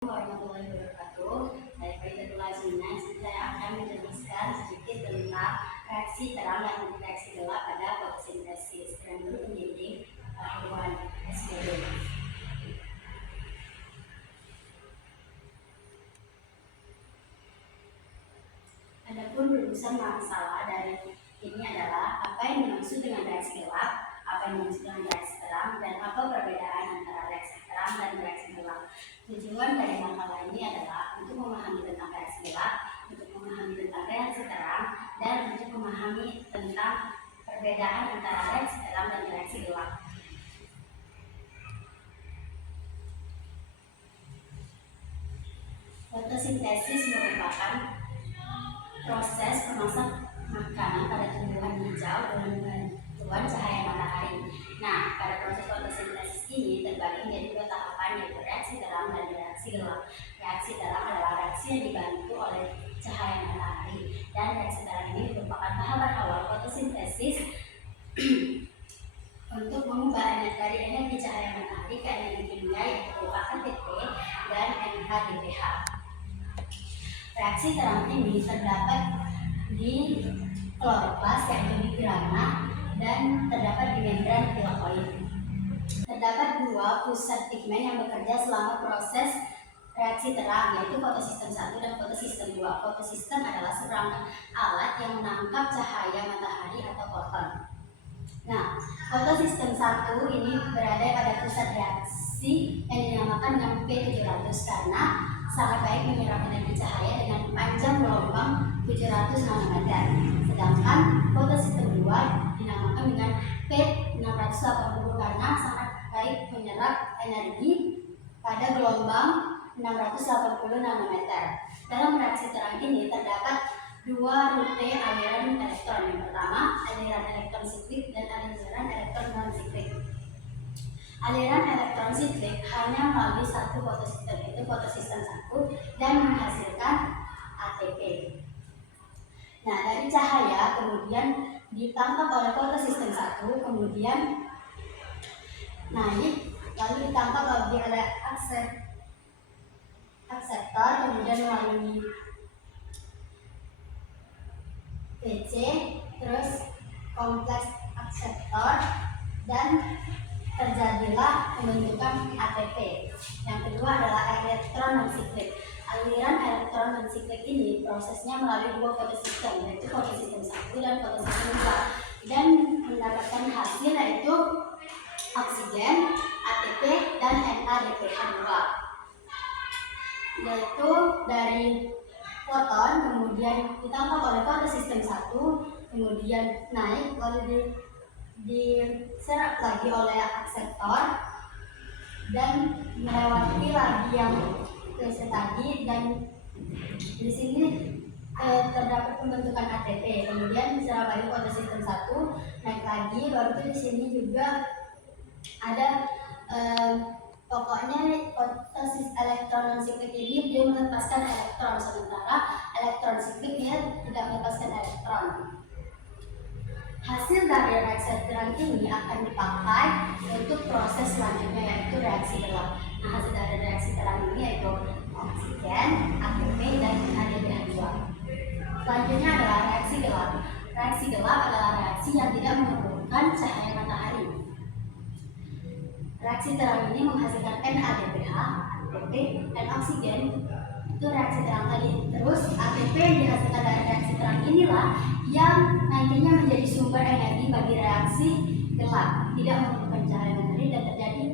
Warahmatullahi wabarakatuh. Saya Faizatul Azmina. Saya akan menjelaskan sedikit tentang reaksi terang dan reaksi gelap pada fotosintesis. Dan dulu menjadi hewan SPB. Adapun rumusan masalah dari ini adalah apa yang dimaksud dengan reaksi gelap, apa yang dimaksud dengan reaksi terang, dan apa perbedaan antara reaksi terang dan reaksi gelap. Tujuan dari makalah ini adalah untuk memahami tentang reaksi gelap, untuk memahami tentang reaksi terang, dan untuk memahami tentang perbedaan antara reaksi terang dan reaksi gelap. Fotosintesis merupakan proses memasak makanan pada tumbuhan hijau dengan bantuan cahaya matahari. Nah, pada proses fotosintesis ini terbagi menjadi dua tahapan, yaitu reaksi terang dan reaksi gelap. Reaksi terang adalah reaksi yang dibantu oleh cahaya matahari, dan reaksi terang ini merupakan tahapan awal fotosintesis untuk mengubah dari energi cahaya matahari ke energi kimia, yaitu ATP dan NADPH. Reaksi terang ini terdapat di kloroplas, yaitu di grana, dan terdapat di membran tilakoid. Terdapat dua pusat pigmen yang bekerja selama proses reaksi terang, yaitu fotosistem 1 dan fotosistem 2. Fotosistem adalah seperangkat alat yang menangkap cahaya matahari atau foton. Nah, fotosistem 1 ini berada pada pusat reaksi yang dinamakan dengan P700 karena sangat baik menyerap energi cahaya dengan panjang gelombang 700 nanometer. Sedangkan fotosistem 2 dinamakan dengan P680 karena sangat baik menyerap energi pada gelombang 680 nanometer. Dalam reaksi terang ini terdapat dua rute aliran elektron. Yang pertama, aliran elektron siklik dan aliran elektron non-siklik. Aliran elektron siklik hanya melalui satu fotosistem, yaitu fotosistem 1, dan menghasilkan ATP. Nah, dari cahaya kemudian ditangkap oleh fotosistem 1, kemudian naik, lalu ditangkap oleh akseptor, kemudian melalui PC, terus kompleks akseptor, dan terjadilah pembentukan ATP. Yang kedua adalah elektron non-siklik. Aliran elektron non-siklik ini prosesnya melalui dua fotosistem, yaitu fotosistem 1 dan fotosistem 2, dan mendapatkan hasil yaitu oksigen, ATP, dan NADPH2. Yaitu dari foton kemudian ditangkap oleh fotosistem 1, kemudian naik lalu diserap lagi oleh akseptor dan melewati lagi yang PC tadi, dan di sini terdapat pembentukan ATP, kemudian diserap lagi fotosistem 1, naik lagi, baru di sini juga ada pokoknya fotosis elektron non-siklik ini dia melepaskan elektron, sementara elektron siklik dia tidak melepaskan elektron. Hasil dari reaksi terang ini akan dipakai untuk proses selanjutnya, yaitu reaksi gelap. Nah, hasil dari reaksi terang ini yaitu oksigen, ATP, dan NADPH2. Selanjutnya adalah reaksi gelap. Reaksi gelap adalah reaksi yang tidak memerlukan cahaya matahari. Reaksi terang ini menghasilkan NADPH, ATP, dan oksigen. Itu reaksi terang tadi. Terus ATP yang dihasilkan dari reaksi terang inilah yang nantinya menjadi sumber energi bagi reaksi gelap, tidak memerlukan cahaya matahari dan terjadi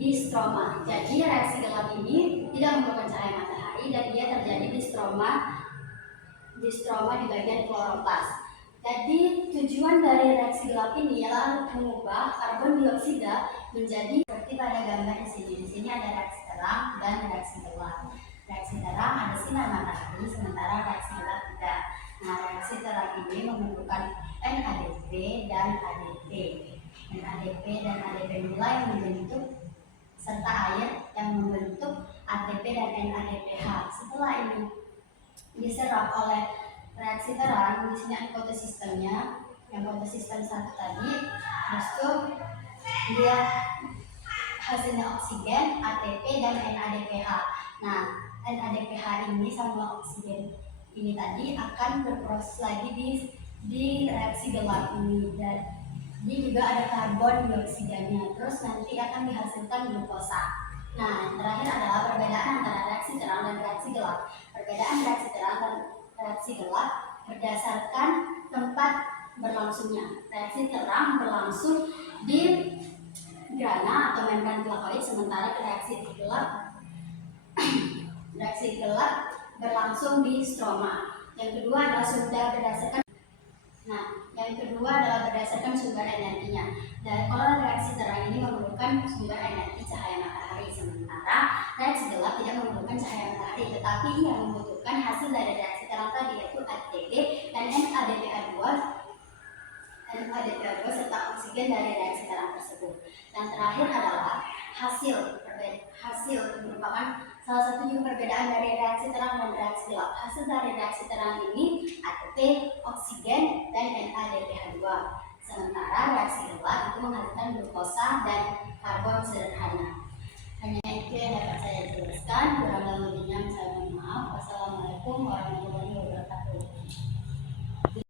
di stroma. Jadi reaksi gelap ini tidak memerlukan cahaya matahari dan dia terjadi di stroma di bagian kloroplas. Jadi tujuan dari reaksi gelap ini ialah mengubah karbon dioksida menjadi seperti pada gambar di sini. Di sini ada reaksi terang dan reaksi gelap. Reaksi terang ada sinar matahari, sementara reaksi gelap tidak. Nah, reaksi terang ini memerlukan NADP dan ADP. NADP dan ADP mula yang membentuk serta air yang membentuk ATP dan NADPH. Setelah ini diserap oleh reaksi terang, di sini ada fotosistemnya, yang fotosistem 1 tadi, terus tuh dia hasilnya oksigen, ATP, dan NADPH. Nah, NADPH ini sama oksigen ini tadi akan berproses lagi di reaksi gelap ini, dan ini juga ada karbon dioksidanya, terus nanti akan dihasilkan glukosa. Nah, yang terakhir adalah perbedaan antara reaksi terang dan reaksi gelap. Perbedaan reaksi terang dan reaksi gelap berdasarkan tempat berlangsungnya. Reaksi terang berlangsung di grana atau membran glakoid, sementara reaksi gelap berlangsung di stroma. Yang kedua adalah berdasarkan sumber energinya. Dan kalau reaksi terang ini memerlukan sumber energi cahaya matahari, sementara reaksi gelap tidak memerlukan cahaya matahari, tetapi yang membutuhkan hasil dari reaksi terang tadi, yaitu ATP dan NADPH2 serta oksigen dari reaksi terang tersebut. Dan terakhir adalah hasil merupakan salah satu juga perbedaan dari reaksi terang dan reaksi gelap. Hasil dari reaksi terang ini ATP, oksigen, dan NADPH2. Sementara reaksi gelap itu menghasilkan glukosa dan karbon sederhana. Hanya itu yang dapat saya jelaskan. Kurang